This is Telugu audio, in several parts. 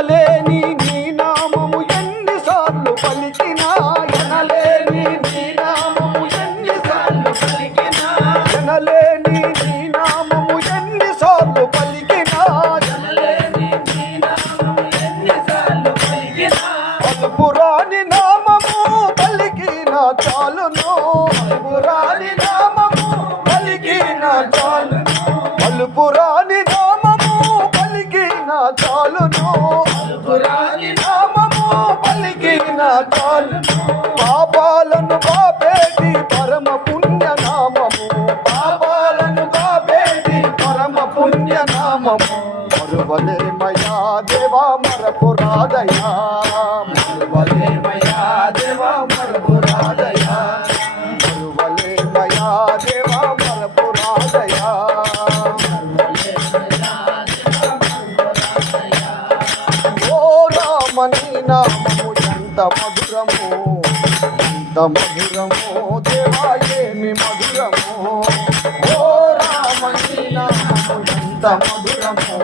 ఎనలేని నీ నామము ఎన్నిసార్లు పలికినా, ఎనలేని నీ నామము ఎన్నిసార్లు పలికినా, ఎనలేని నీ నామము ఎన్నిసార్లు పలికినా, ఎనలేని నీ నామము ఎన్నిసార్లు పలికినా, పలుపురాని నామము పలికిన చాలును, పలుపురాని నామము పలికిన చాలును, పలుపురాని నామము పలికిన చాలును, పలుపురాని నామము పలికిన చాలును. పాపాలను బాపేటి పరమ పుణ్య నామము, పాపాలను బాపేటి పరమ పుణ్య నామము. మరువలేమయా దేవా మరపురాదయా, మరువలేమయా దేవా మరపురాదయా, మరువలేమయా దేవా మరపురాదయా. ఓ రామని నామము ఎంత మధురము, ఎంత మధురము దేవా ఏమి మధురము. ఓ రామని నామము ఎంత మధురము,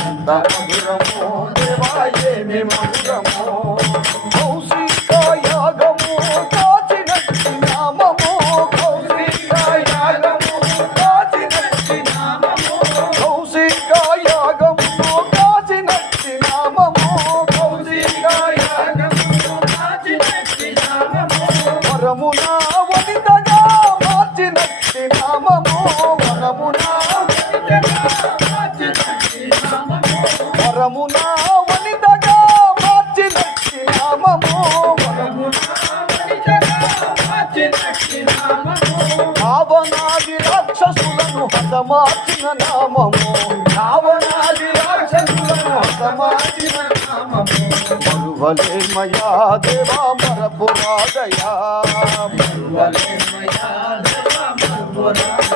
ఎంత మధురము దేవా ఏమి మధురము. కౌశిక యాగము కాచినట్టి నామము, కౌశిక యాగము కాచినట్టి నామము, కౌశిక యాగము కాచినట్టి నామము, కౌశిక యాగము కాచినట్టి నామము. వరమున వనితగా మార్చినట్టి నామము, వరమున వనితగా మార్చినట్టి నామము, వరమున వనితగా మార్చినట్టి నామము, వరమున వనితగా మార్చినట్టి నామము. రావణాది రాక్షసులను హతమార్చిన నామము, రావణాది రాక్షసులను హతమార్చిన నామము. మరువలేమయా దేవా మరపురాదయా, మరువలేమయా దేవా మరపురాదయా.